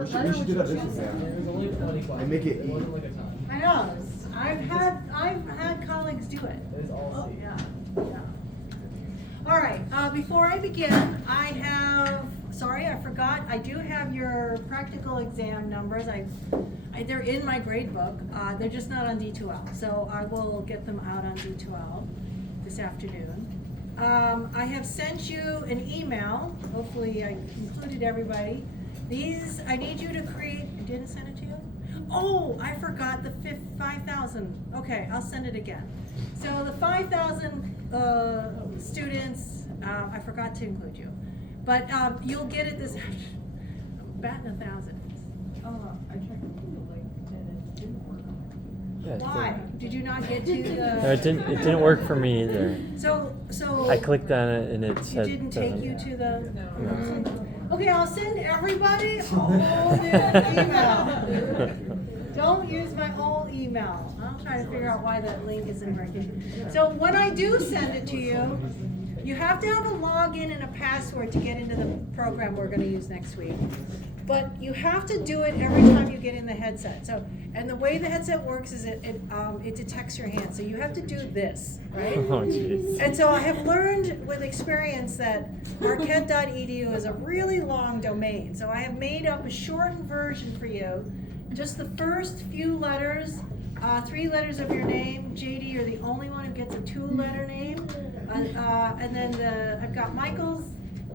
We should do that this exam and make it easy. I know. I've had colleagues do it. Oh, yeah. All right. Before I begin, sorry, I forgot. I do have your practical exam numbers. They're in my grade book. They're just not on D2L. So I will get them out on D2L this afternoon. I have sent you an email. Hopefully I included everybody. These, I need you to create, I didn't send it to you? Oh, I forgot the 5,000. Okay, I'll send it again. So the 5,000 students, I forgot to include you. But you'll get it this, I'm batting 1,000. Oh, I checked the link and it didn't work. Yeah, Why? Did you not get to the? No, it didn't work for me either. So. I clicked on it and it said. It didn't take you to the. No. Okay, I'll send everybody a whole new email. Don't use my old email. I'll try to figure out why that link isn't working. So when I do send it to you, you have to have a login and a password to get into the program we're going to use next week. But you have to do it every time you get in the headset. So, and the way the headset works is it detects your hand. So you have to do this, right? Oh, jeez. And so I have learned with experience that marquette.edu is a really long domain. So I have made up a shortened version for you. Just the first few letters, 3 letters of your name. JD, you're the only one who gets a 2-letter name. And then I've got Michael's,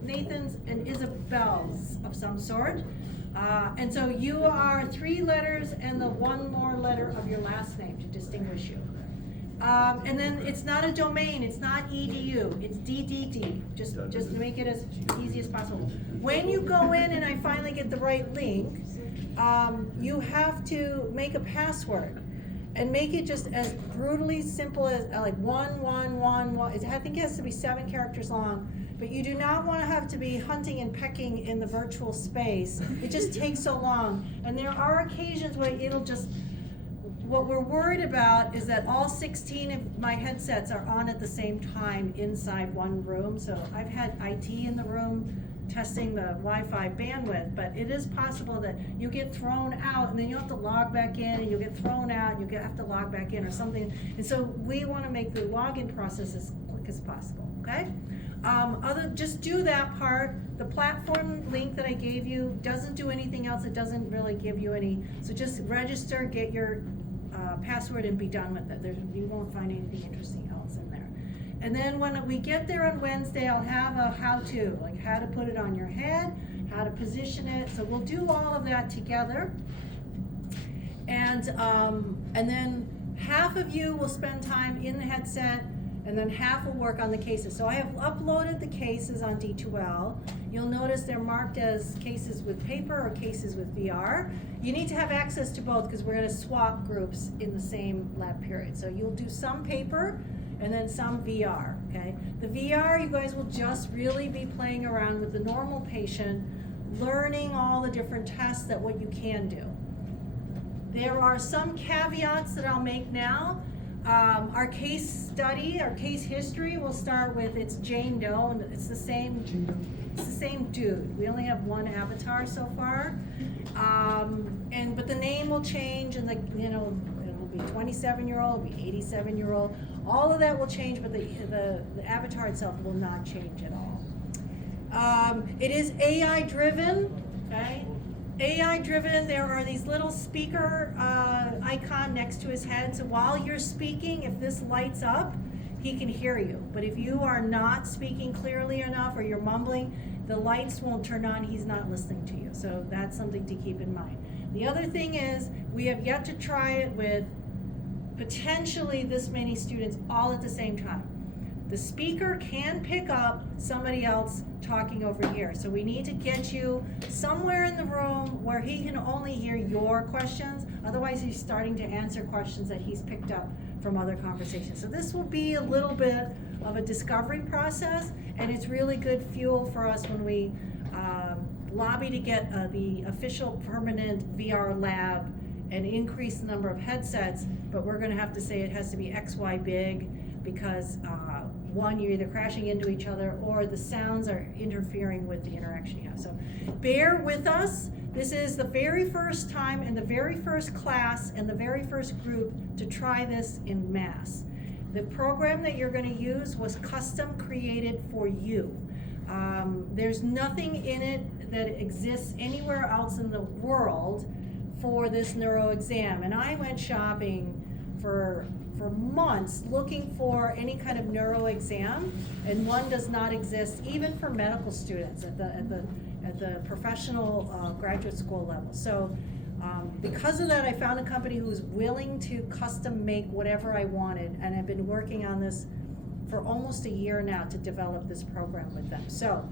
Nathan's, and Isabel's of some sort. And so you are 3 letters and the 1 more letter of your last name to distinguish you. And then it's not a domain, it's not edu, it's DDD, just to make it as easy as possible. When you go in and I finally get the right link, you have to make a password and make it just as brutally simple as like 111. I think it has to be 7 characters long. But you do not want to have to be hunting and pecking in the virtual space. It just takes so long. And there are occasions where it'll just, what we're worried about is that all 16 of my headsets are on at the same time inside one room. So I've had IT in the room testing the Wi-Fi bandwidth, but it is possible that you get thrown out and then you have to log back in and you'll get thrown out and have to log back in or something. And so we want to make the login process as quick as possible, okay? Just do that part. The platform link that I gave you doesn't do anything else. It doesn't really give you any. So just register, get your password, and be done with it. You won't find anything interesting else in there. And then when we get there on Wednesday, I'll have a how-to, like how to put it on your head, how to position it. So we'll do all of that together. And then half of you will spend time in the headset, and then half will work on the cases. So I have uploaded the cases on D2L. You'll notice they're marked as cases with paper or cases with VR. You need to have access to both because we're going to swap groups in the same lab period. So you'll do some paper and then some VR, okay? The VR, you guys will just really be playing around with the normal patient, learning all the different tests that what you can do. There are some caveats that I'll make now. Our case study, our case history will start with it's Jane Doe, and it's the same dude. We only have 1 avatar so far, but the name will change, and it'll be 27-year-old, it'll be 87-year-old. All of that will change, but the avatar itself will not change at all. It is AI driven, okay? AI driven, there are these little speaker icon next to his head. So while you're speaking, if this lights up, he can hear you. But if you are not speaking clearly enough or you're mumbling, the lights won't turn on, he's not listening to you. So that's something to keep in mind. The other thing is, we have yet to try it with potentially this many students all at the same time. The speaker can pick up somebody else talking over here. So we need to get you somewhere in the room where he can only hear your questions. Otherwise, he's starting to answer questions that he's picked up from other conversations. So this will be a little bit of a discovery process, and it's really good fuel for us when we lobby to get the official permanent VR lab and increase the number of headsets, but we're gonna have to say it has to be XY big because one, you're either crashing into each other or the sounds are interfering with the interaction you have. So bear with us. This is the very first time and the very first class and the very first group to try this in mass. The program that you're going to use was custom created for you. There's nothing in it that exists anywhere else in the world for this neuro exam. And I went shopping for months looking for any kind of neuro exam, and one does not exist even for medical students at the professional graduate school level. So because of that, I found a company who was willing to custom make whatever I wanted, and I've been working on this for almost a year now to develop this program with them. So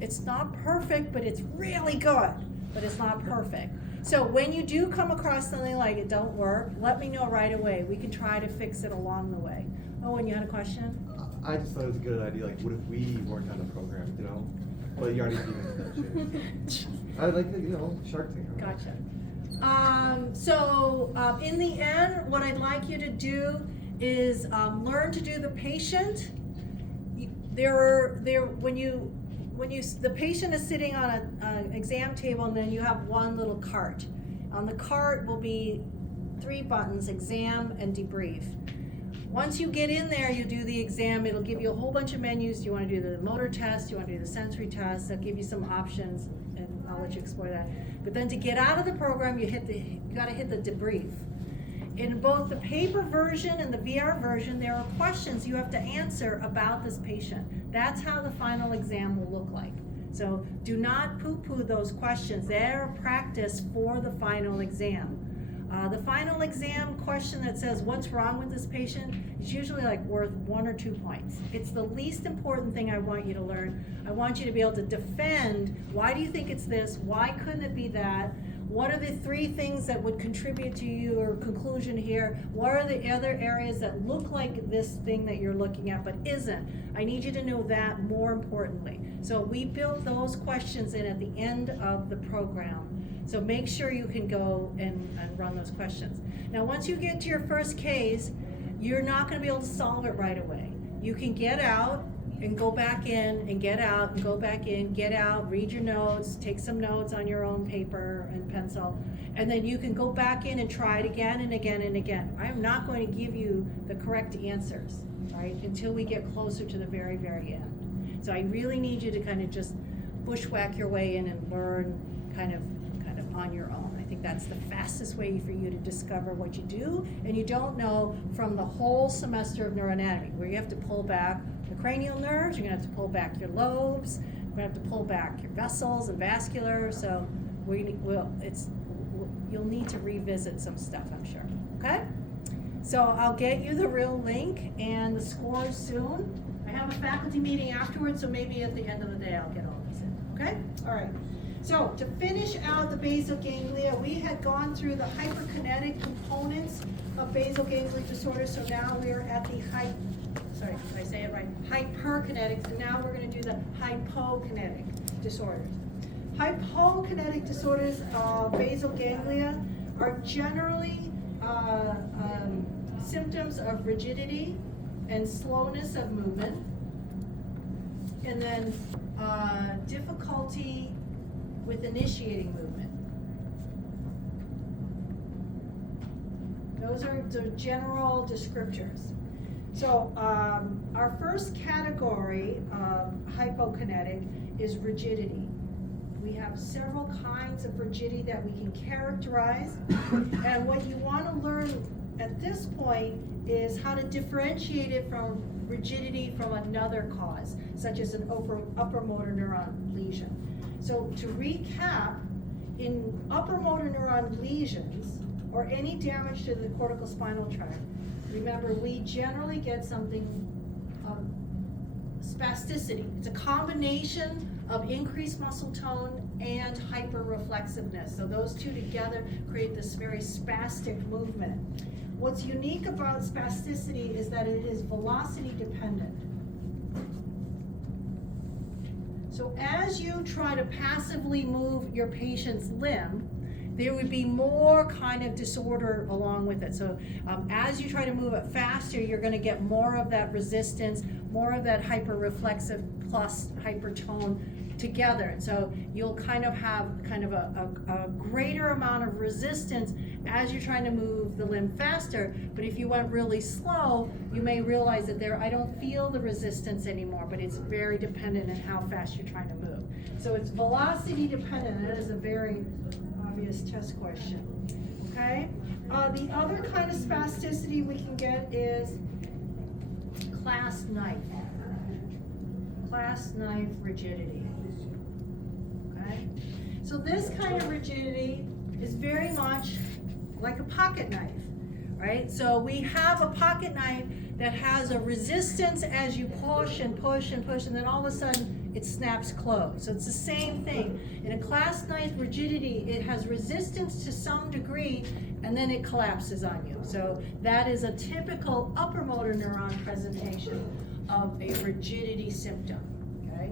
it's not perfect, but it's really good, but it's not perfect. So when you do come across something like it don't work, let me know right away. We can try to fix it along the way. Oh, and you had a question? I just thought it was a good idea. Like, what if we worked on the program, you know? But you already gave me that shit. I like the, Shark Tank. Gotcha. In the end, what I'd like you to do is learn to do the patient. The patient is sitting on an exam table, and then you have one little cart. On the cart will be 3 buttons: exam and debrief. Once you get in there, you do the exam. It'll give you a whole bunch of menus. You want to do the motor test, you want to do the sensory test. They'll give you some options, and I'll let you explore that. But then to get out of the program, you got to hit the debrief. In both the paper version and the VR version, there are questions you have to answer about this patient. That's how the final exam will look like. So do not poo-poo those questions. They're practice for the final exam. The final exam question that says, what's wrong with this patient, is usually like worth 1 or 2 points. It's the least important thing I want you to learn. I want you to be able to defend, why do you think it's this? Why couldn't it be that? What are the 3 things that would contribute to your conclusion here? What are the other areas that look like this thing that you're looking at but isn't? I need you to know that more importantly. So we built those questions in at the end of the program. So make sure you can go and run those questions. Now, once you get to your first case, you're not going to be able to solve it right away. You can get out and go back in and get out and go back in, get out, read your notes, take some notes on your own paper and pencil, and then you can go back in and try it again and again and again. I'm not going to give you the correct answers, right, until we get closer to the very, very end. So I really need you to kind of just bushwhack your way in and learn kind of on your own. I think that's the fastest way for you to discover what you do and you don't know from the whole semester of neuroanatomy, where you have to pull back the cranial nerves, you're gonna have to pull back your lobes, you're gonna have to pull back your vessels and vascular, so you'll need to revisit some stuff, I'm sure, okay? So I'll get you the real link and the scores soon. I have a faculty meeting afterwards, so maybe at the end of the day I'll get all this in, okay? All right. So to finish out the basal ganglia, we had gone through the hyperkinetic components of basal ganglia disorder. So now we're at the sorry, did I say it right? Hyperkinetic, and now we're going to do the hypokinetic disorders. Hypokinetic disorders of basal ganglia are generally symptoms of rigidity and slowness of movement, and then difficulty with initiating movement. Those are the general descriptors. So our first category of hypokinetic is rigidity. We have several kinds of rigidity that we can characterize, and what you want to learn at this point is how to differentiate it from rigidity from another cause, such as an upper motor neuron lesion. So to recap, in upper motor neuron lesions or any damage to the corticospinal tract, remember we generally get something of spasticity. It's a combination of increased muscle tone and hyperreflexiveness. So those two together create this very spastic movement. What's unique about spasticity is that it is velocity dependent. So as you try to passively move your patient's limb, there would be more kind of disorder along with it. So as you try to move it faster, you're going to get more of that resistance, more of that hyperreflexive plus hypertone together. And so you'll kind of have kind of a greater amount of resistance as you're trying to move the limb faster. But if you went really slow, you may realize that I don't feel the resistance anymore, but it's very dependent on how fast you're trying to move. So it's velocity dependent. That is a very obvious test question. Okay? The other kind of spasticity we can get is clasp knife. Clasp knife rigidity. Okay? So this kind of rigidity is very much like a pocket knife, right? So we have a pocket knife that has a resistance as you push and push and push, and then all of a sudden it snaps closed. So it's the same thing. In a clasp knife rigidity, it has resistance to some degree, and then it collapses on you. So that is a typical upper motor neuron presentation of a rigidity symptom, okay?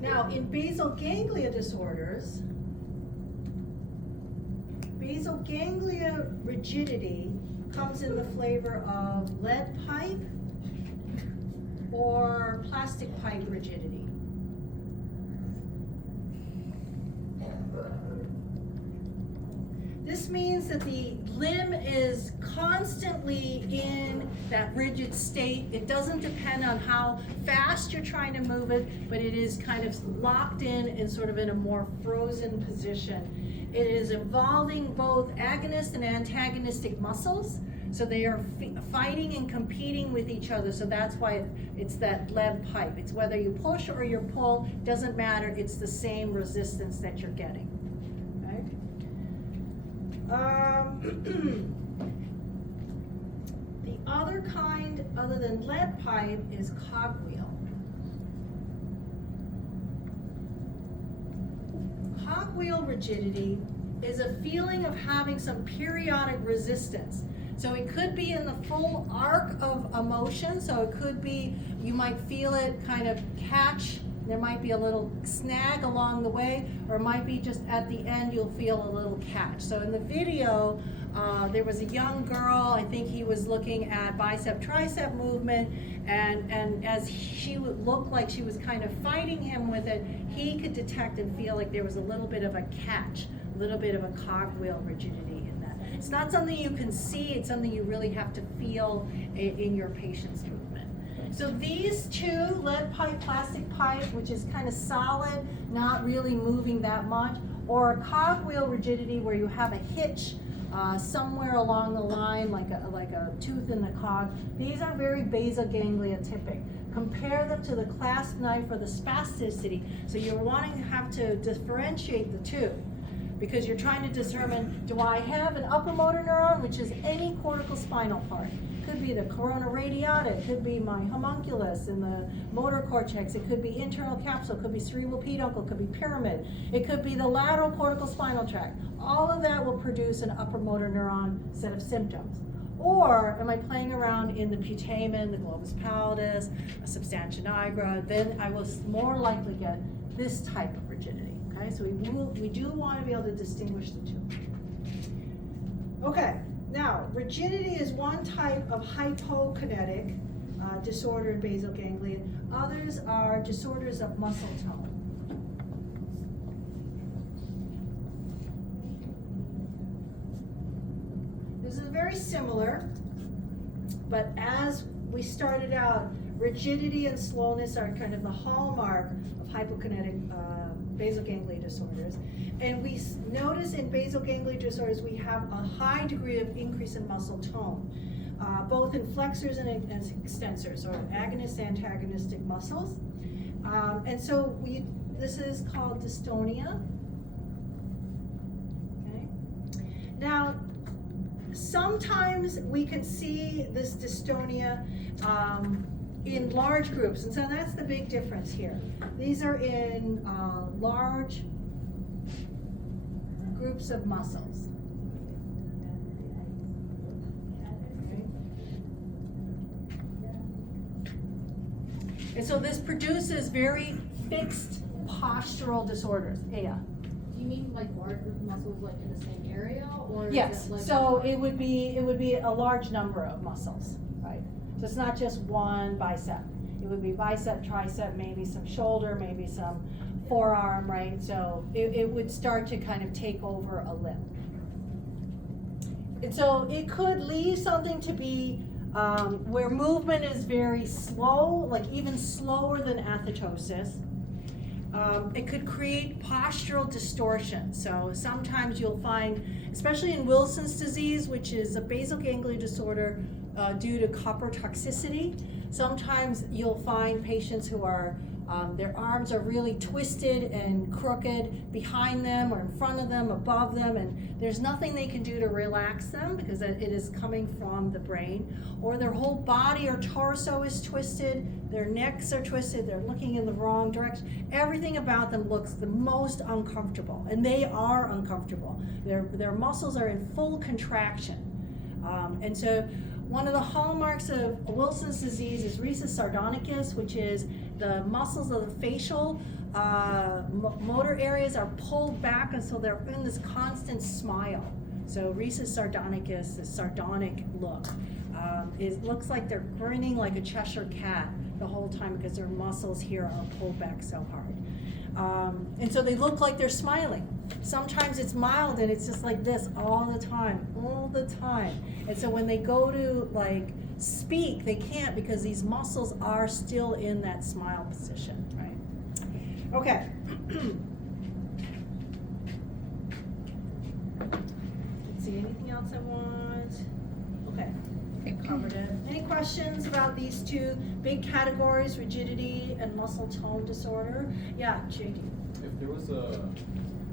Now, in basal ganglia disorders, basal ganglia rigidity comes in the flavor of lead pipe or plastic pipe rigidity. This means that the limb is constantly in that rigid state. It doesn't depend on how fast you're trying to move it, but it is kind of locked in sort of in a more frozen position. It is involving both agonist and antagonistic muscles, so they are fighting and competing with each other. So that's why it's that lead pipe. It's whether you push or you pull, doesn't matter. It's the same resistance that you're getting. The other kind, other than lead pipe, is cogwheel. Cogwheel rigidity is a feeling of having some periodic resistance. So it could be in the full arc of emotion. So it could be, you might feel it kind of catch. There might be a little snag along the way, or it might be just at the end you'll feel a little catch. So in the video, there was a young girl, I think he was looking at bicep-tricep movement, and as she would look like she was kind of fighting him with it, he could detect and feel like there was a little bit of a catch, a little bit of a cogwheel rigidity in that. It's not something you can see, it's something you really have to feel in your patient's movement. So these two, lead pipe, plastic pipe, which is kind of solid, not really moving that much, or a cogwheel rigidity where you have a hitch somewhere along the line, like a tooth in the cog. These are very basal ganglia typic. Compare them to the clasp knife or the spasticity. So you're wanting to have to differentiate the two, because you're trying to determine, do I have an upper motor neuron, which is any cortical spinal part? Could be the corona radiata, it could be my homunculus in the motor cortex, it could be internal capsule, it could be cerebral peduncle, it could be pyramid, it could be the lateral cortical spinal tract. All of that will produce an upper motor neuron set of symptoms. Or am I playing around in the putamen, the globus pallidus, a substantia nigra, then I will more likely get this type of rigidity. Okay, so we do want to be able to distinguish the two. Okay. Now, rigidity is one type of hypokinetic disorder in basal ganglia. Others are disorders of muscle tone. This is very similar, but as we started out, rigidity and slowness are kind of the hallmark of hypokinetic basal ganglia disorders. And we notice in basal ganglia disorders we have a high degree of increase in muscle tone, both in flexors and extensors, or agonist antagonistic muscles. And so this is called dystonia. Okay. Now, sometimes we can see this dystonia in large groups, and so that's the big difference here. These are in large groups of muscles. Okay. And so this produces very fixed postural disorders. Yeah. Do you mean like large group of muscles like in the same area, or Yes. is it like So it would be a large number of muscles, right? So it's not just one bicep. It would be bicep, tricep, maybe some shoulder, maybe some forearm, right? So it would start to kind of take over a limb. And so it could leave something to be where movement is very slow, like even slower than athetosis. It could create postural distortion. So sometimes you'll find, especially in Wilson's disease, which is a basal ganglia disorder due to copper toxicity, sometimes you'll find patients who are, their arms are really twisted and crooked behind them or in front of them, above them, and there's nothing they can do to relax them because it is coming from the brain. Or their whole body or torso is twisted, their necks are twisted, they're looking in the wrong direction. Everything about them looks the most uncomfortable, and they are uncomfortable. Their muscles are in full contraction. And so one of the hallmarks of Wilson's disease is rhesus sardonicus, which is the muscles of the facial motor areas are pulled back, and so they're in this constant smile. So rhesus sardonicus, the sardonic look, it looks like they're grinning like a Cheshire cat the whole time because their muscles here are pulled back so hard. And so they look like they're smiling. Sometimes it's mild and it's just like this all the time. And so when they go to like speak, they can't because these muscles are still in that smile position, right? Okay. Let's see, anything else I want? Okay, covered it. Any questions about these two big categories, rigidity and muscle tone disorder? Yeah, JD. If there was a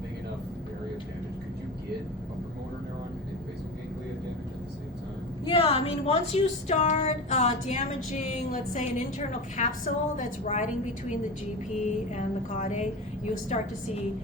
big enough area of damage, could you get upper motor neuron and basal ganglia damage at the same time? Yeah, I mean, once you start damaging, let's say, an internal capsule that's riding between the GP and the caudate, you'll start to see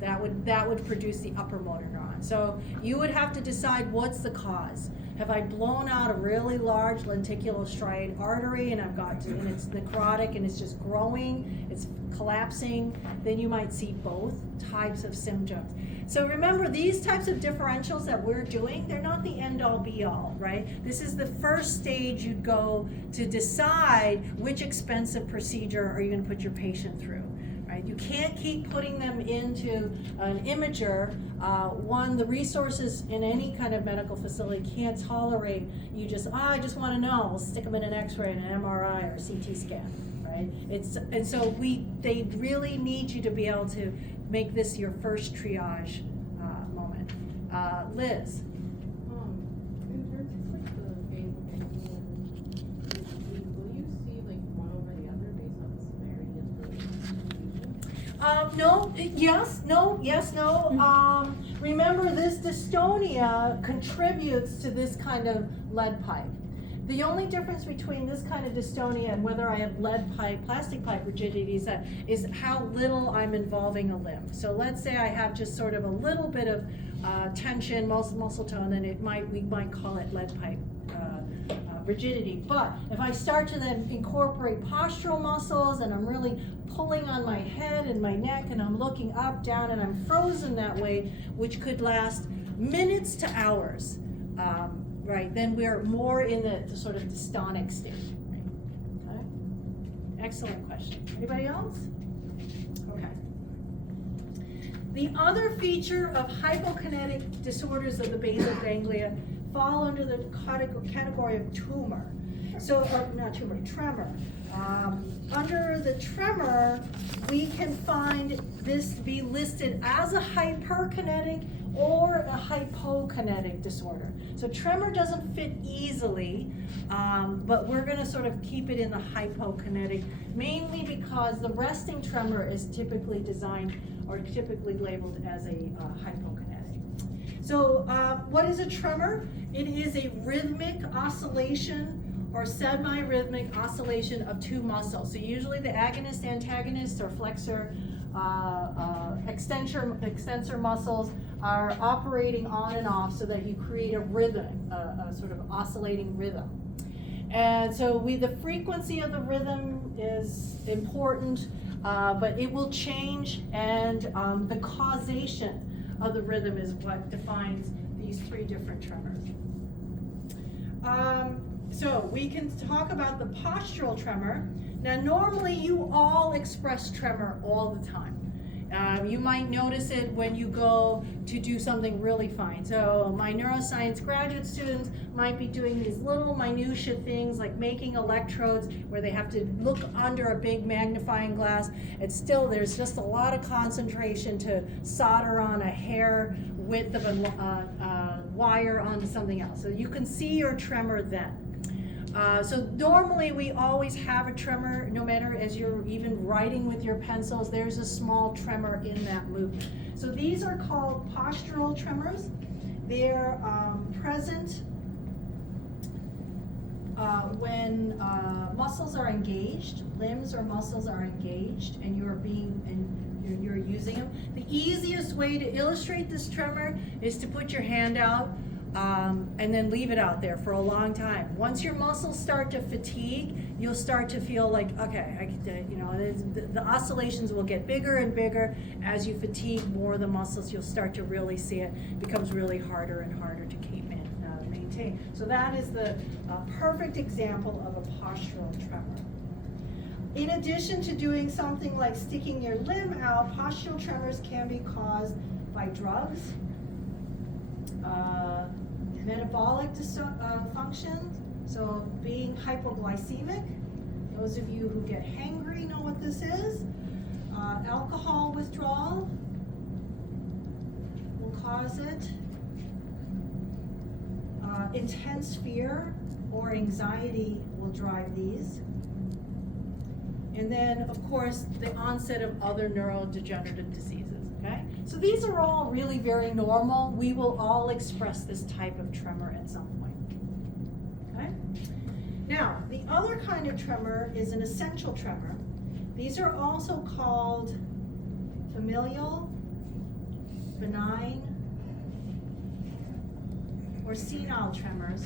that would produce the upper motor neuron. So you would have to decide what's the cause. Have I blown out a really large lenticulostriate artery and and it's necrotic and it's just growing, it's collapsing? Then you might see both types of symptoms. So remember, these types of differentials that we're doing, they're not the end-all be-all, right? This is the first stage you'd go to decide which expensive procedure are you going to put your patient through. Right? You can't keep putting them into an imager. One, the resources in any kind of medical facility can't tolerate you just, I just want to know, we'll stick them in an x-ray and an MRI or a CT scan, right? And so they really need you to be able to make this your first triage moment. Liz? In terms of like the basal ganglia and rigidity, will you see like one over the other based on the severity of the lesion? No, yes, no, yes, no. Remember, this dystonia contributes to this kind of lead pipe. The only difference between this kind of dystonia and whether I have lead pipe, plastic pipe rigidity is how little I'm involving a limb. So let's say I have just sort of a little bit of tension, muscle tone, then we might call it lead pipe rigidity. But if I start to then incorporate postural muscles and I'm really pulling on my head and my neck and I'm looking up, down, and I'm frozen that way, which could last minutes to hours, right, then we're more in the sort of dystonic state. Right? Okay? Excellent question. Anybody else? Okay. The other feature of hypokinetic disorders of the basal ganglia fall under the category of tumor. So, not tumor, tremor. Under the tremor, we can find this be listed as a hyperkinetic or a hypokinetic disorder. So tremor doesn't fit easily, but we're going to sort of keep it in the hypokinetic, mainly because the resting tremor is typically designed or typically labeled as a hypokinetic. So what is a tremor? It is a rhythmic oscillation or semi-rhythmic oscillation of two muscles. So usually the agonist, antagonist, or flexor, extensor muscles are operating on and off so that you create a rhythm, a sort of oscillating rhythm. And so the frequency of the rhythm is important, but it will change, and the causation of the rhythm is what defines these three different tremors. So we can talk about the postural tremor. Now, normally you all express tremor all the time. You might notice it when you go to do something really fine. So my neuroscience graduate students might be doing these little minutia things like making electrodes where they have to look under a big magnifying glass. And still there's just a lot of concentration to solder on a hair width of a wire onto something else. So you can see your tremor then. So normally we always have a tremor, no matter as you're even writing with your pencils, there's a small tremor in that movement. So these are called postural tremors. They're present when muscles are engaged, limbs or muscles are engaged, and you're using them. The easiest way to illustrate this tremor is to put your hand out and then leave it out there for a long time. Once your muscles start to fatigue, you'll start to feel like, okay, the oscillations will get bigger and bigger. As you fatigue more of the muscles, you'll start to really see it becomes really harder and harder to keep maintain. So that is the perfect example of a postural tremor. In addition to doing something like sticking your limb out, postural tremors can be caused by drugs, metabolic dysfunction, so being hypoglycemic. Those of you who get hangry know what this is. Alcohol withdrawal will cause it. Intense fear or anxiety will drive these. And then, of course, the onset of other neurodegenerative diseases, okay? So these are all really very normal. We will all express this type of tremor at some point, okay? Now, the other kind of tremor is an essential tremor. These are also called familial, benign, or senile tremors.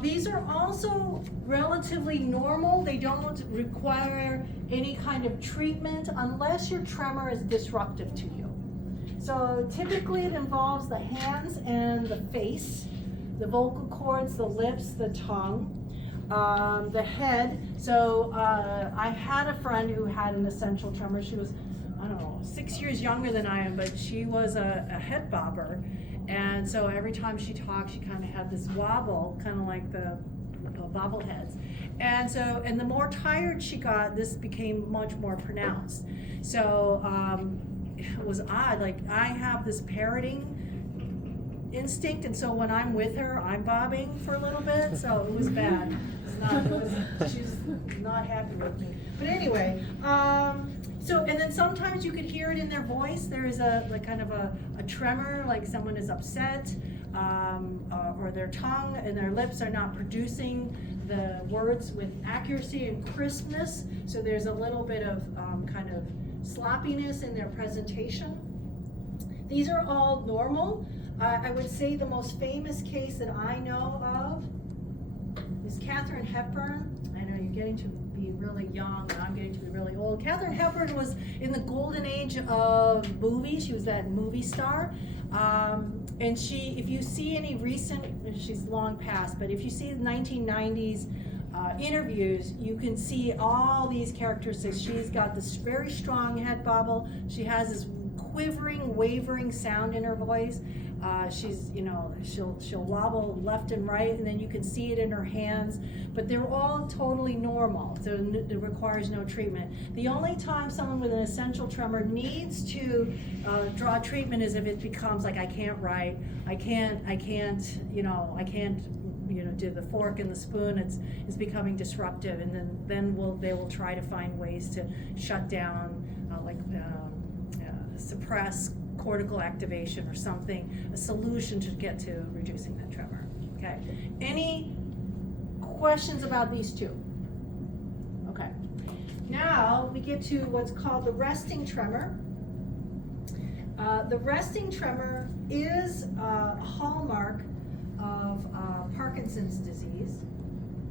These are also relatively normal. They don't require any kind of treatment unless your tremor is disruptive to you. So typically it involves the hands and the face, the vocal cords, the lips, the tongue, the head. So I had a friend who had an essential tremor. She was, I don't know, 6 years younger than I am, but she was a head bobber. And so every time she talked, she kind of had this wobble, kind of like the bobbleheads. And so, and the more tired she got, this became much more pronounced. So it was odd. Like, I have this parroting instinct, and so when I'm with her, I'm bobbing for a little bit. So it was bad. She's not happy with me. But anyway, so, and then sometimes you could hear it in their voice. There is a kind of a tremor, like someone is upset, or their tongue and their lips are not producing the words with accuracy and crispness. So there's a little bit of kind of sloppiness in their presentation. These are all normal. I would say the most famous case that I know of is Katharine Hepburn. I know you're getting to be really young, and I'm getting to be really old. Katharine Hepburn was in the golden age of movies. She was that movie star. And she, if you see any recent, she's long past, but if you see the 1990s interviews, you can see all these characteristics. She's got this very strong head bobble. She has this quivering, wavering sound in her voice. She's, she'll wobble left and right, and then you can see it in her hands, but they're all totally normal, so it requires no treatment. The only time someone with an essential tremor needs to draw treatment is if it becomes like, I can't write, I can't do the fork and the spoon, it's becoming disruptive, and then they will try to find ways to shut down, suppress cortical activation or something, a solution to get to reducing that tremor. Okay. Any questions about these two? Okay. Now we get to what's called the resting tremor. The resting tremor is a hallmark of Parkinson's disease.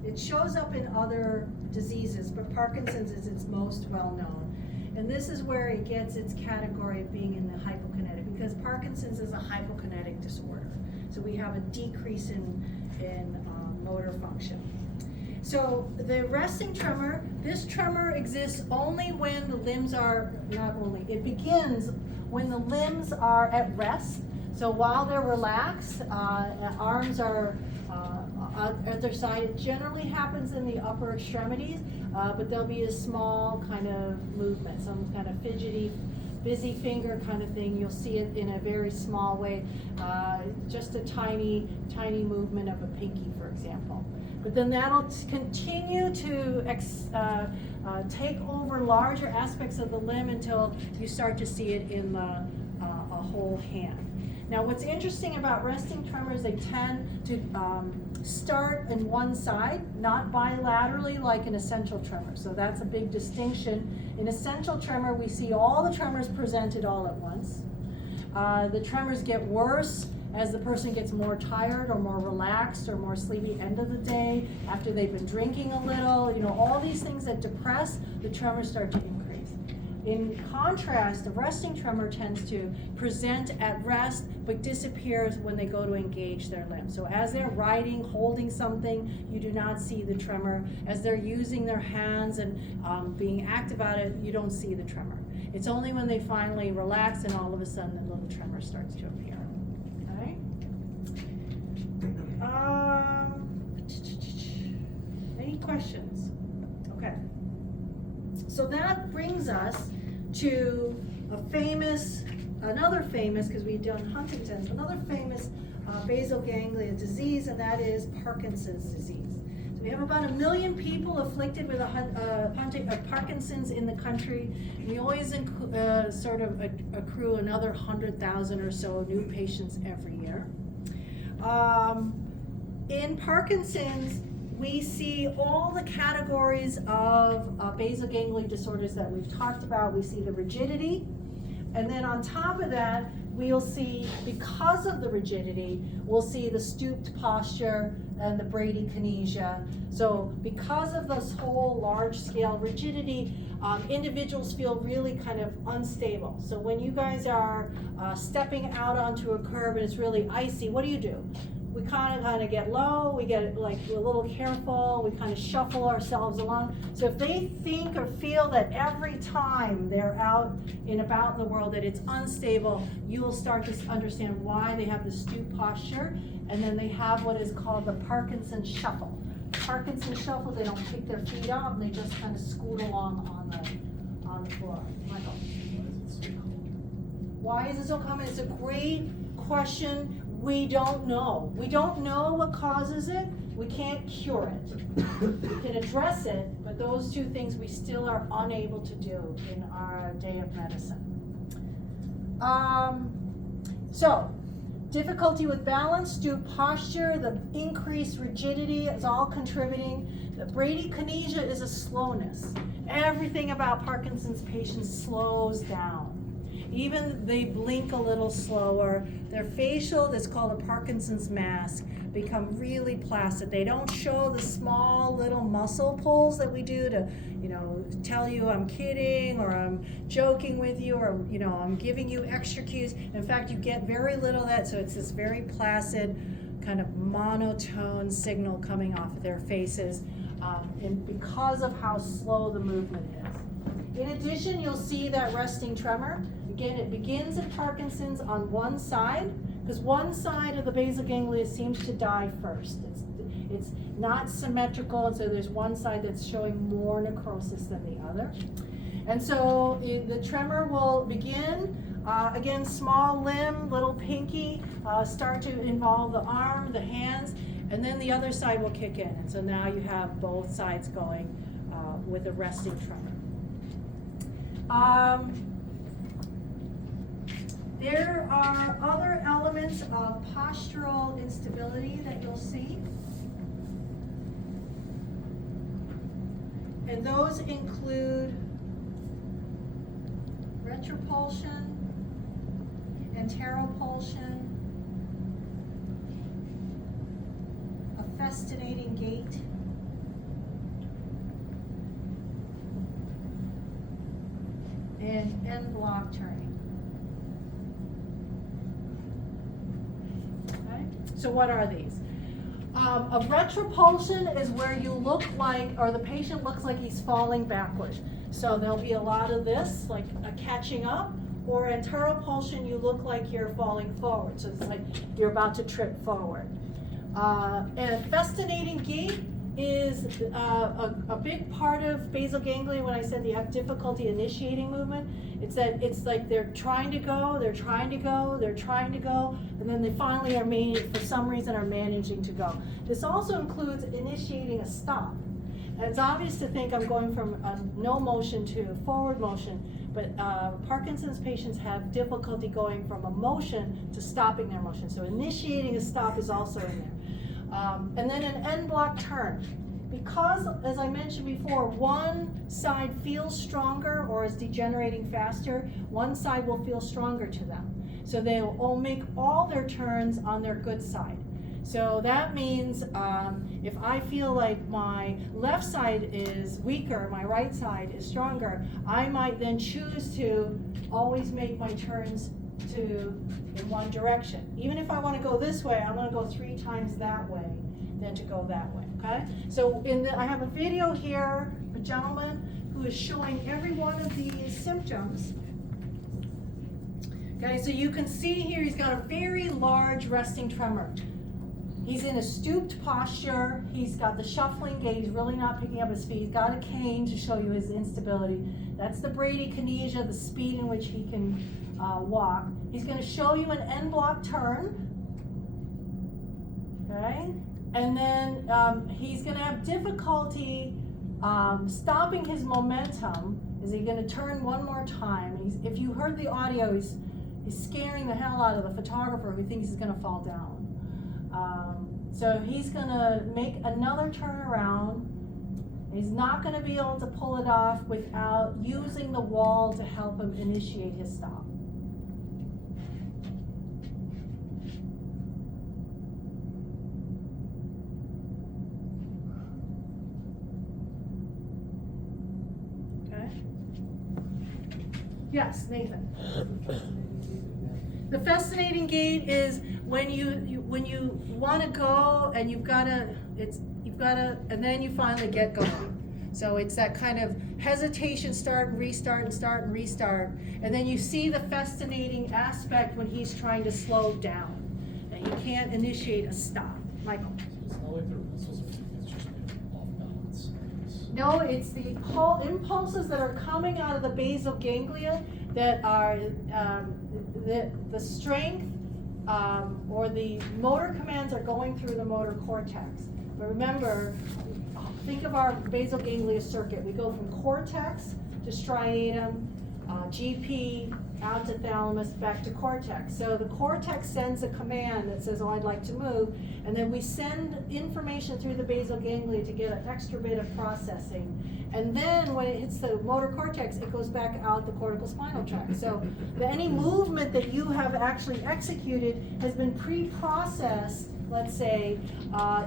It shows up in other diseases, but Parkinson's is its most well known. And this is where it gets its category of being in the hypokinetic, because Parkinson's is a hypokinetic disorder. So we have a decrease in motor function. So the resting tremor, this tremor exists only when the limbs are, not only, it begins when the limbs are at rest. So while they're relaxed, arms are at their side. It generally happens in the upper extremities, but there'll be a small kind of movement, some kind of fidgety, busy finger kind of thing. You'll see it in a very small way, just a tiny, tiny movement of a pinky, for example. But then that'll continue to take over larger aspects of the limb until you start to see it in a whole hand. Now, what's interesting about resting tremors, they tend to start in one side, not bilaterally like an essential tremor. So that's a big distinction. In essential tremor, we see all the tremors presented all at once. The tremors get worse as the person gets more tired or more relaxed or more sleepy end of the day, after they've been drinking a little, all these things that depress, the tremors start to increase. In contrast, the resting tremor tends to present at rest but disappears when they go to engage their limbs. So as they're riding, holding something, you do not see the tremor. As they're using their hands and being active at it, you don't see the tremor. It's only when they finally relax and all of a sudden the little tremor starts to appear. Okay? Any questions? Okay. So that brings us to another famous, because we've done Huntington's, another famous basal ganglia disease, and that is Parkinson's disease. So we have about 1 million people afflicted with Parkinson's in the country. We always sort of accrue another 100,000 or so new patients every year. In Parkinson's, we see all the categories of basal ganglia disorders that we've talked about. We see the rigidity, and then on top of that, we'll see, because of the rigidity, we'll see the stooped posture and the bradykinesia. So because of this whole large-scale rigidity, individuals feel really kind of unstable. So when you guys are stepping out onto a curb and it's really icy, what do? We kind of get low, we get like a little careful, we kind of shuffle ourselves along. So if they think or feel that every time they're out and about in the world that it's unstable, you will start to understand why they have the stoop posture, and then they have what is called the Parkinson shuffle. Parkinson shuffle, they don't kick their feet out, and they just kind of scoot along on the floor. Michael? Why is it so common? It's a great question. We don't know. We don't know what causes it. We can't cure it. We can address it, but those two things we still are unable to do in our day of medicine. So, difficulty with balance, stoop posture, the increased rigidity is all contributing. The bradykinesia is a slowness. Everything about Parkinson's patients slows down. Even they blink a little slower. Their facial, that's called a Parkinson's mask, become really placid. They don't show the small little muscle pulls that we do to, tell you I'm kidding or I'm joking with you or, I'm giving you extra cues. In fact, you get very little of that, so it's this very placid kind of monotone signal coming off of their faces, and because of how slow the movement is. In addition, you'll see that resting tremor. Again, it begins in Parkinson's on one side, because one side of the basal ganglia seems to die first. It's not symmetrical, and so there's one side that's showing more necrosis than the other. And so the tremor will begin, again, small limb, little pinky, start to involve the arm, the hands, and then the other side will kick in. And so now you have both sides going with a resting tremor. There are other elements of postural instability that you'll see. And those include retropulsion, anteropulsion, a festinating gait, and end block turning. Okay? So what are these? A retropulsion is where you look like, or the patient looks like he's falling backward. So there'll be a lot of this, like a catching up, or anteropulsion, you look like you're falling forward. So it's like you're about to trip forward. And a festinating gait is a big part of basal ganglia. When I said you have difficulty initiating movement, it's that it's like they're trying to go, they're trying to go, they're trying to go, and then they finally are for some reason are managing to go. This also includes initiating a stop. And it's obvious to think I'm going from no motion to forward motion, but Parkinson's patients have difficulty going from a motion to stopping their motion. So initiating a stop is also in there. And then an end block turn. Because, as I mentioned before, one side feels stronger or is degenerating faster, one side will feel stronger to them. So they'll all make all their turns on their good side. So that means if I feel like my left side is weaker, my right side is stronger, I might then choose to always make my turns in one direction. Even if I want to go this way, I'm going to go 3 times that way than to go that way, okay? So I have a video here, a gentleman who is showing every one of these symptoms. Okay, so you can see here he's got a very large resting tremor. He's in a stooped posture, he's got the shuffling gait, he's really not picking up his feet, he's got a cane to show you his instability. That's the bradykinesia, the speed in which he can walk. He's going to show you an end block turn, okay? And then he's going to have difficulty stopping his momentum. Is he going to turn one more time? If you heard the audio, he's scaring the hell out of the photographer who thinks he's going to fall down. So he's going to make another turn around. He's not going to be able to pull it off without using the wall to help him initiate his stop. Okay. Yes, Nathan. The festinating gait is when you want to go and you've got to, and then you finally get going. So it's that kind of hesitation, start and restart and start and restart. And then you see the festinating aspect when he's trying to slow down. And you can't initiate a stop. Michael. It's not like the muscles are, it's just off balance. No, it's the impulses that are coming out of the basal ganglia that are the strength or the motor commands are going through the motor cortex. But remember, think of our basal ganglia circuit. We go from cortex to striatum, GP, out to thalamus, back to cortex. So the cortex sends a command that says, oh, I'd like to move, and then we send information through the basal ganglia to get an extra bit of processing. And then when it hits the motor cortex, it goes back out the cortical spinal tract. So any movement that you have actually executed has been pre-processed, let's say,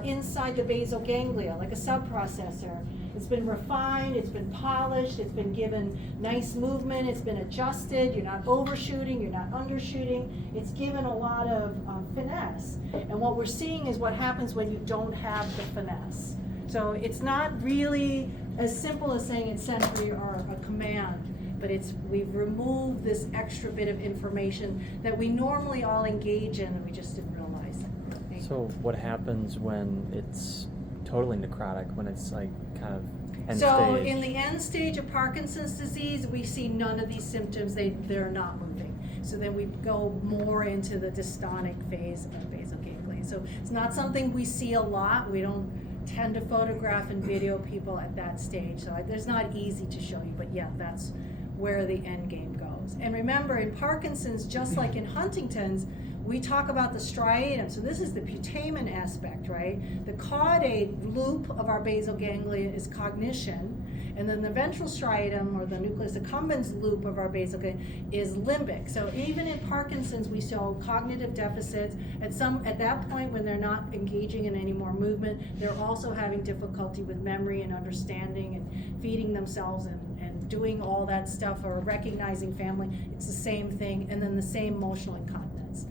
inside the basal ganglia, like a subprocessor. It's been refined, it's been polished, it's been given nice movement, it's been adjusted, you're not overshooting, you're not undershooting. It's given a lot of finesse. And what we're seeing is what happens when you don't have the finesse. So it's not really as simple as saying it's sensory or a command, but we've removed this extra bit of information that we normally all engage in and we just didn't realize it. So what happens when it's totally necrotic, when it's like kind of end So stage? in the end stage of Parkinson's disease, we see none of these symptoms. They're not moving. So then we go more into the dystonic phase of basal ganglia. So it's not something we see a lot. We don't tend to photograph and video people at that stage. So it's not easy to show you, but yeah, that's where the end game goes. And remember, in Parkinson's, just like in Huntington's, we talk about the striatum. So this is the putamen aspect, right? The caudate loop of our basal ganglia is cognition, and then the ventral striatum, or the nucleus accumbens loop of our basal ganglia, is limbic. So even in Parkinson's, we show cognitive deficits. At that point, when they're not engaging in any more movement, they're also having difficulty with memory and understanding and feeding themselves and doing all that stuff, or recognizing family. It's the same thing, and then the same emotional incontinence.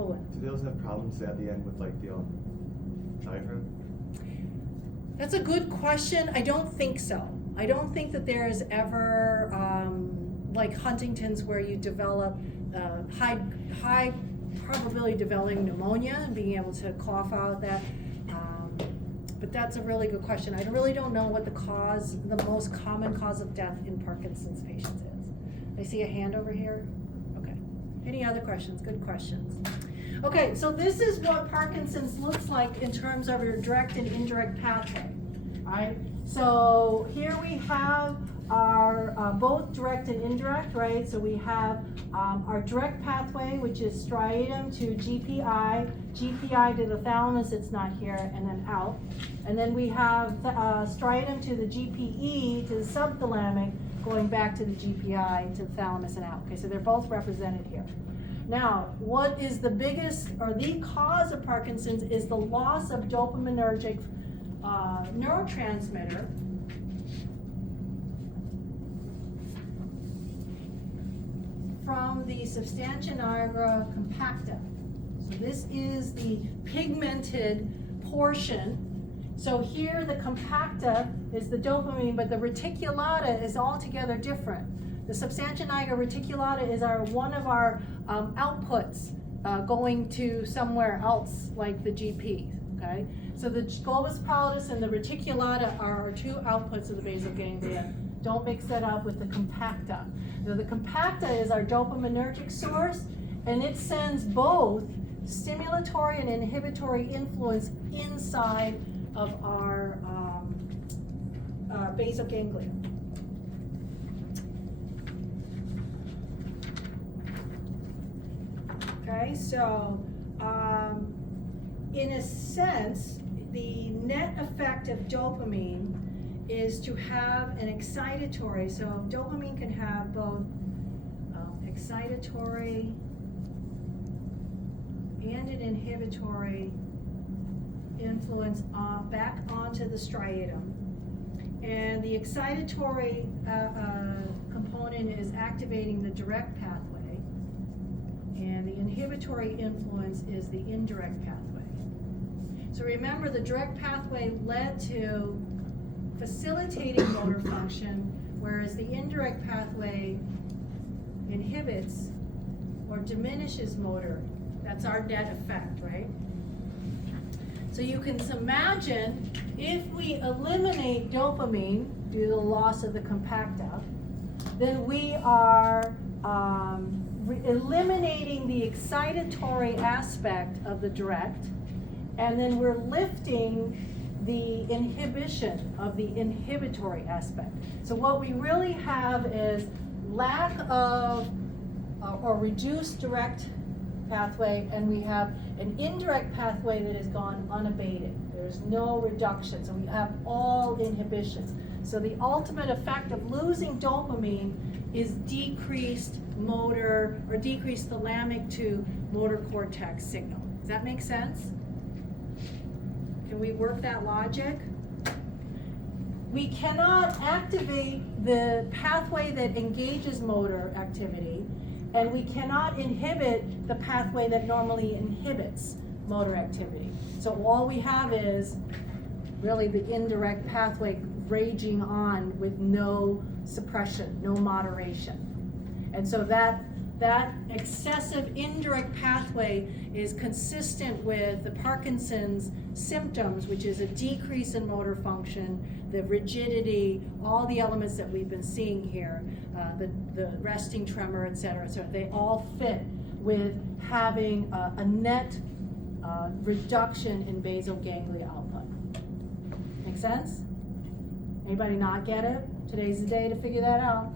Owen. Do those have problems at the end with like the diaphragm? That's a good question. I don't think so. I don't think that there is ever, like Huntington's, where you develop high probability developing pneumonia and being able to cough out that. But that's a really good question. I really don't know what the most common cause of death in Parkinson's patients is. I see a hand over here. Okay. Any other questions? Good questions. Okay, so this is what Parkinson's looks like in terms of your direct and indirect pathway. All right. So here we have our both direct and indirect, right? So we have our direct pathway, which is striatum to GPI, GPI to the thalamus, it's not here, and then out. And then we have striatum to the GPE, to the subthalamic, going back to the GPI, to the thalamus and out. Okay, so they're both represented here. Now, what is the biggest, or the cause of Parkinson's is the loss of dopaminergic neurotransmitter from the substantia nigra compacta. So this is the pigmented portion. So here the compacta is the dopamine, but the reticulata is altogether different. The substantia nigra reticulata is one of our outputs going to somewhere else, like the GP, okay? So the globus pallidus and the reticulata are our two outputs of the basal ganglia. Don't mix that up with the compacta. Now the compacta is our dopaminergic source, and it sends both stimulatory and inhibitory influence inside of our basal ganglia. Okay, so in a sense, the net effect of dopamine is to have an excitatory, so dopamine can have both excitatory and an inhibitory influence back onto the striatum. And the excitatory component is activating the direct pathway, and the inhibitory influence is the indirect pathway. So remember, the direct pathway led to facilitating motor function, whereas the indirect pathway inhibits or diminishes motor. That's our net effect, right? So you can imagine if we eliminate dopamine due to the loss of the compacta, then we are eliminating the excitatory aspect of the direct, and then we're lifting the inhibition of the inhibitory aspect. So what we really have is lack of or reduced direct pathway, and we have an indirect pathway that has gone unabated. There's no reduction, so we have all inhibition. So the ultimate effect of losing dopamine is decreased motor or decreased thalamic to motor cortex signal. Does that make sense? Can we work that logic? We cannot activate the pathway that engages motor activity, and we cannot inhibit the pathway that normally inhibits motor activity. So all we have is really the indirect pathway raging on with no suppression, no moderation. And so that excessive indirect pathway is consistent with the Parkinson's symptoms, which is a decrease in motor function, the rigidity, all the elements that we've been seeing here, the resting tremor, et cetera, they all fit with having a net reduction in basal ganglia output. Make sense? Anybody not get it? Today's the day to figure that out.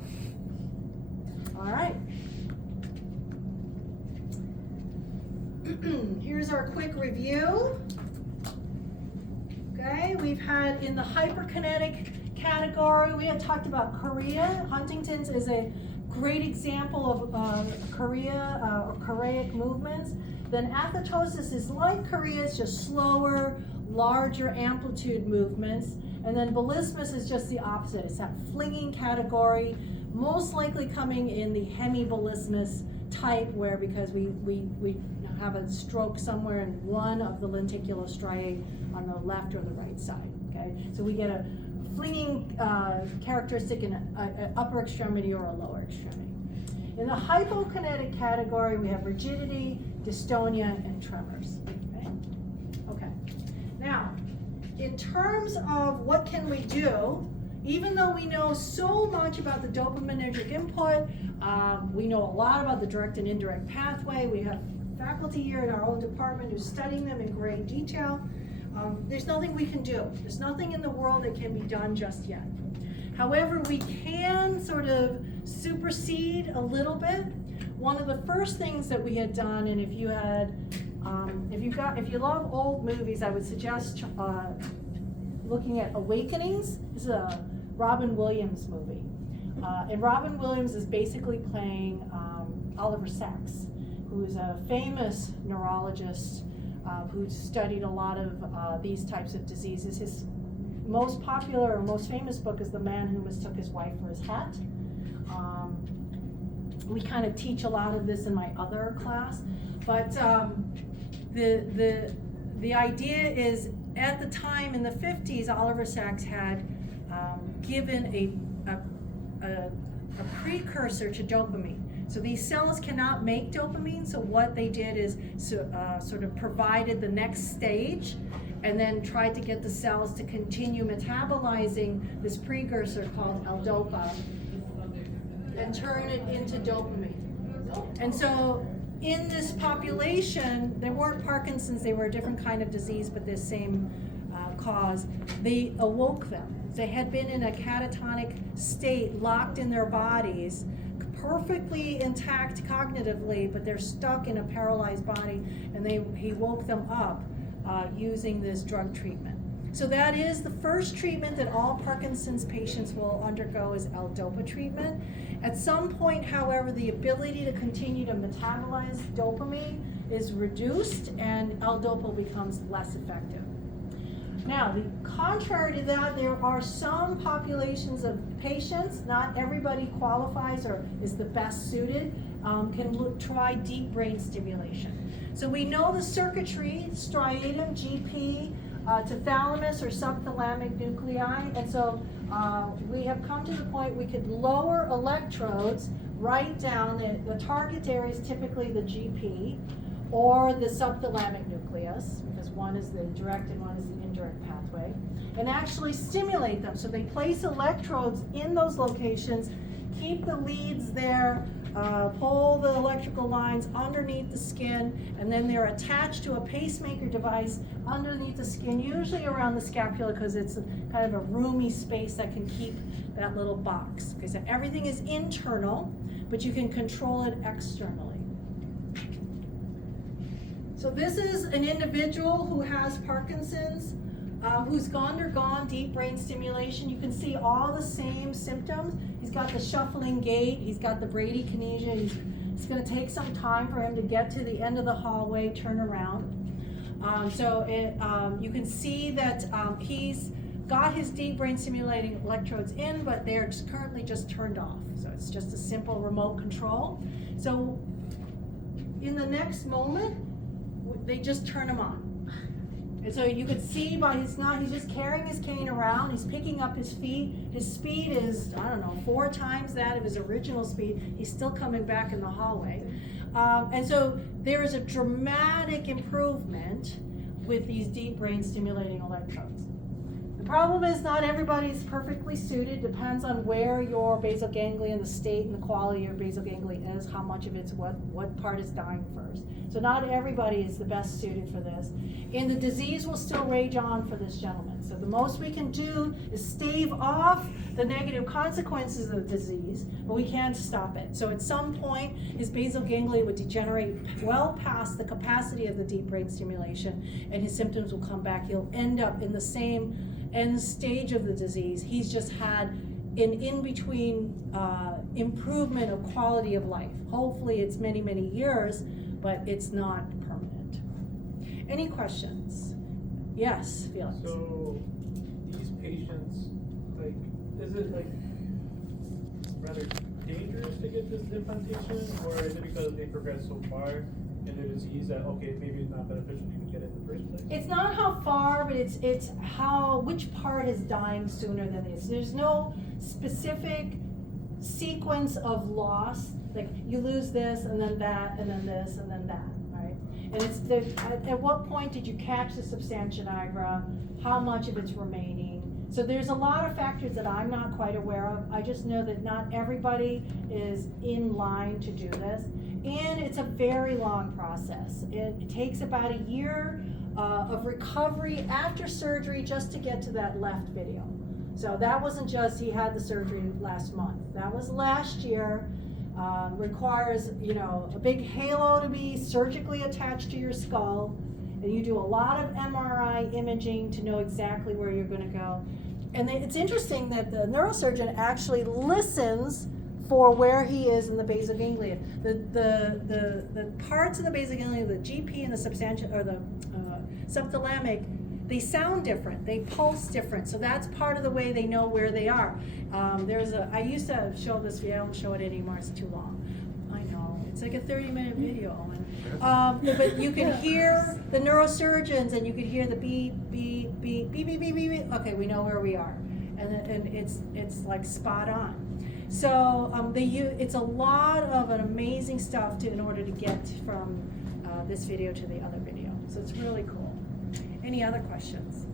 All right. Here's our quick review. Okay, we've had in the hyperkinetic category, we had talked about chorea. Huntington's is a great example of chorea or choreic movements. Then athetosis is like chorea, it's just slower, larger amplitude movements. And then bullismus is just the opposite. It's that flinging category, most likely coming in the hemibullismus type, where because we have a stroke somewhere in one of the lenticular striae on the left or the right side, okay? So we get a flinging characteristic in an upper extremity or a lower extremity. In the hypokinetic category, we have rigidity, dystonia, and tremors, okay? Okay. Now, in terms of what can we do, even though we know so much about the dopaminergic input, we know a lot about the direct and indirect pathway. We have faculty here in our own department who's studying them in great detail. There's nothing we can do. There's nothing in the world that can be done just yet. However, we can sort of supersede a little bit. One of the first things that we had done, and if you love old movies, I would suggest looking at Awakenings. This is a Robin Williams movie. And Robin Williams is basically playing Oliver Sacks, who's a famous neurologist who studied a lot of these types of diseases. His most popular or most famous book is The Man Who Mistook His Wife for His Hat. We kind of teach a lot of this in my other class, but the idea is, at the time in the 50s, Oliver Sacks had given a precursor to dopamine. So these cells cannot make dopamine, so what they did is sort of provided the next stage and then tried to get the cells to continue metabolizing this precursor called L-DOPA and turn it into dopamine. And so in this population, they weren't Parkinson's, they were a different kind of disease, but the same cause. They awoke them. They had been in a catatonic state, locked in their bodies, perfectly intact cognitively, but they're stuck in a paralyzed body, and he woke them up using this drug treatment. So that is the first treatment that all Parkinson's patients will undergo, is L-DOPA treatment. At some point, however, the ability to continue to metabolize dopamine is reduced and L-DOPA becomes less effective. Now, the contrary to that, there are some populations of patients, not everybody qualifies or is the best suited, can try deep brain stimulation. So we know the circuitry, striatum, GP, to thalamus or subthalamic nuclei, and so we have come to the point we could lower electrodes right down. The target area is typically the GP or the subthalamic nucleus, because one is the direct and one is the indirect pathway, and actually stimulate them. So they place electrodes in those locations, keep the leads there, pull the electrical lines underneath the skin, and then they're attached to a pacemaker device underneath the skin, usually around the scapula, because it's kind of a roomy space that can keep that little box. Okay, so everything is internal, but you can control it externally. So this is an individual who has Parkinson's, who's undergone deep brain stimulation. You can see all the same symptoms. He's got the shuffling gait, he's got the bradykinesia. It's going to take some time for him to get to the end of the hallway, turn around. You can see that he's got his deep brain stimulating electrodes in, but they're currently just turned off. So it's just a simple remote control. So in the next moment, they just turn him on. And so you could see by he's just carrying his cane around, he's picking up his feet. His speed is, 4 times that of his original speed. He's still coming back in the hallway. And so there is a dramatic improvement with these deep brain stimulating electrodes. The problem is not everybody's perfectly suited. Depends on where your basal ganglia and the state and the quality of your basal ganglia is, how much of it's what part is dying first. So not everybody is the best suited for this. And the disease will still rage on for this gentleman. So the most we can do is stave off the negative consequences of the disease, but we can't stop it. So at some point, his basal ganglia would degenerate well past the capacity of the deep brain stimulation, and his symptoms will come back. He'll end up in the same end stage of the disease. He's just had an in-between improvement of quality of life. Hopefully it's many, many years, but it's not permanent. Any questions? Yes, Felix? So, these patients, is it rather dangerous to get this implantation, or is it because they progress so far and it is ease that, okay, maybe it's not beneficial to even get it in the first place? It's not how far, but it's which part is dying sooner than this. There's no specific sequence of loss, like you lose this and then that and then this and then that, right? And it's at what point did you catch the substantia nigra? How much of it's remaining? So there's a lot of factors that I'm not quite aware of. I just know that not everybody is in line to do this. And it's a very long process. It takes about a year of recovery after surgery just to get to that left video. So that wasn't just he had the surgery last month. That was last year. Requires, a big halo to be surgically attached to your skull. And you do a lot of MRI imaging to know exactly where you're going to go. And it's interesting that the neurosurgeon actually listens for where he is in the basal ganglia. The parts of the basal ganglia, the GP and the substantia or the subthalamic, they sound different. They pulse different. So that's part of the way they know where they are. I used to show this video. I don't show it anymore. It's too long. I know. It's like a 30-minute video. But you can hear the neurosurgeons, and you can hear the beep, beep, beep, beep, beep, beep, beep, beep. Okay, we know where we are, and it's like spot on. So it's a lot of an amazing stuff in order to get from this video to the other video. So it's really cool. Any other questions?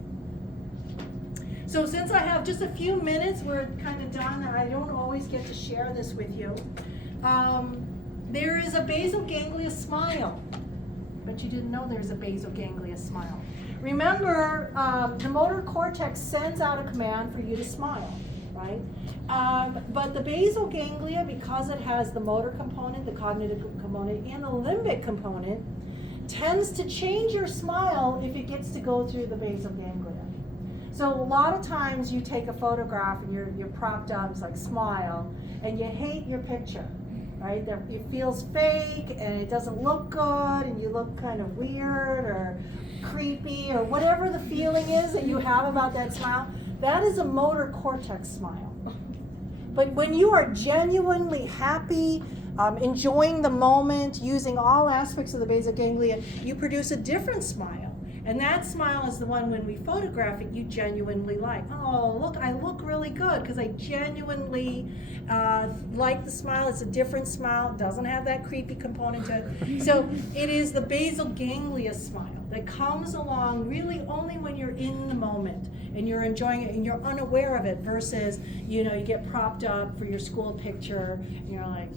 So since I have just a few minutes, we're kind of done, and I don't always get to share this with you. There is a basal ganglia smile, but you didn't know there's a basal ganglia smile. Remember, the motor cortex sends out a command for you to smile, right? But the basal ganglia, because it has the motor component, the cognitive component, and the limbic component, tends to change your smile if it gets to go through the basal ganglia. So a lot of times you take a photograph and you're propped up, it's like smile, and you hate your picture, right? It feels fake and it doesn't look good and you look kind of weird or creepy or whatever the feeling is that you have about that smile. That is a motor cortex smile. But when you are genuinely happy, enjoying the moment, using all aspects of the basal ganglia, you produce a different smile. And that smile is the one when we photograph it, you genuinely like. Oh, look, I look really good because I genuinely like the smile. It's a different smile. It doesn't have that creepy component to it. So it is the basal ganglia smile that comes along really only when you're in the moment and you're enjoying it and you're unaware of it versus, you get propped up for your school picture and you're like,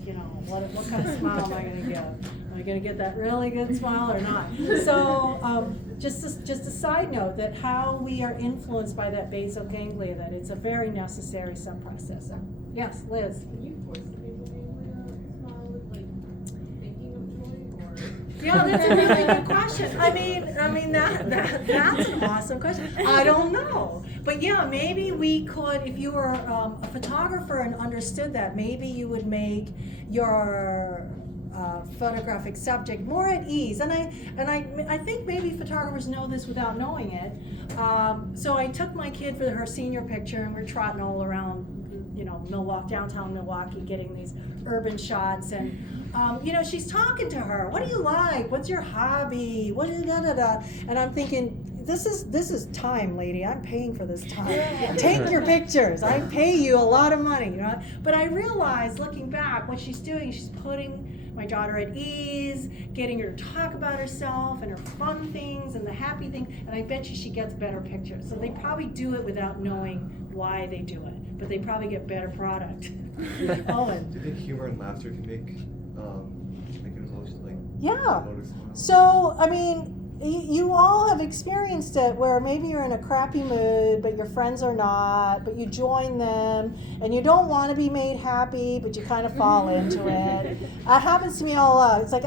what kind of smile am I going to get? Am I going to get that really good smile or not? So just a side note that how we are influenced by that basal ganglia, that it's a very necessary subprocessor. Yes, Liz. Can you force the basal ganglia smile with thinking of Choi, or? Yeah, that's a really good question. I mean that's an awesome question. I don't know, but yeah, maybe we could, if you were a photographer and understood that, maybe you would make your photographic subject more at ease. And I think maybe photographers know this without knowing it. So I took my kid for her senior picture, and we're trotting all around, Milwaukee, downtown Milwaukee, getting these urban shots, and she's talking to her. What do you like? What's your hobby? What is da da da? And I'm thinking, this is time, lady. I'm paying for this time. Yeah. Take your pictures. I pay you a lot of money, But I realized, looking back, what she's doing, she's putting my daughter at ease, getting her to talk about herself and her fun things and the happy things, and I bet you she gets better pictures. So they probably do it without knowing why they do it, but they probably get better product. Owen. Do you think humor and laughter can make an emotion Yeah. motor smile? So, you all have experienced it where maybe you're in a crappy mood, but your friends are not, but you join them, and you don't want to be made happy, but you kind of fall into it. It happens to me all. It's like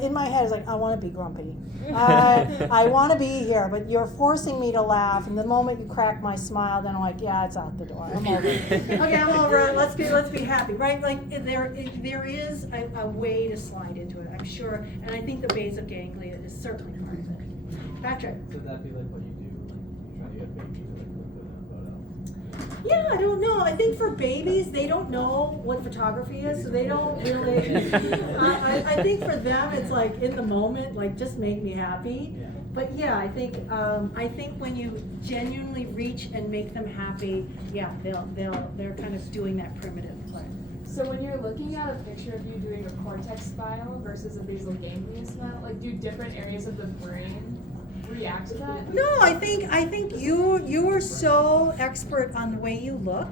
in my head, it's like I want to be grumpy. I want to be here, but you're forcing me to laugh. And the moment you crack my smile, then I'm like, yeah, it's out the door. I'm over it. Okay, I'm over it. Let's be happy, right? Like there is a way to slide into it, I'm sure, and I think the basal ganglia is certainly part of it. Patrick. Could that be like what you do, like you try to get baby to like look good in a photo? Yeah, I don't know. I think for babies, they don't know what photography is, so they don't really. I think for them, it's like in the moment, like just make me happy. Yeah. But yeah, I think when you genuinely reach and make them happy, yeah, they're kind of doing that primitive play. So when you're looking at a picture of you doing a cortex smile versus a basal ganglia smile, like do different areas of the brain react to that? No, I think you are so expert on the way you look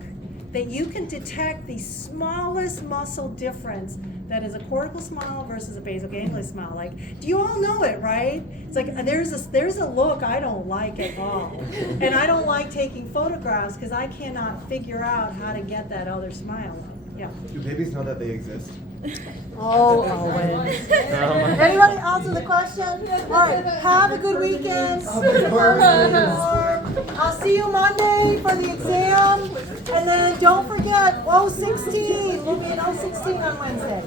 that you can detect the smallest muscle difference that is a cortical smile versus a basal ganglia smile. Like, do you all know it, right? It's like there's a look I don't like at all, and I don't like taking photographs because I cannot figure out how to get that other smile up. Yeah. Do babies know that they exist? Oh, Owen. Anybody answer the question? All right, have a good weekend. I'll see you Monday for the exam. And then don't forget, 016. We'll be at 016 on Wednesday.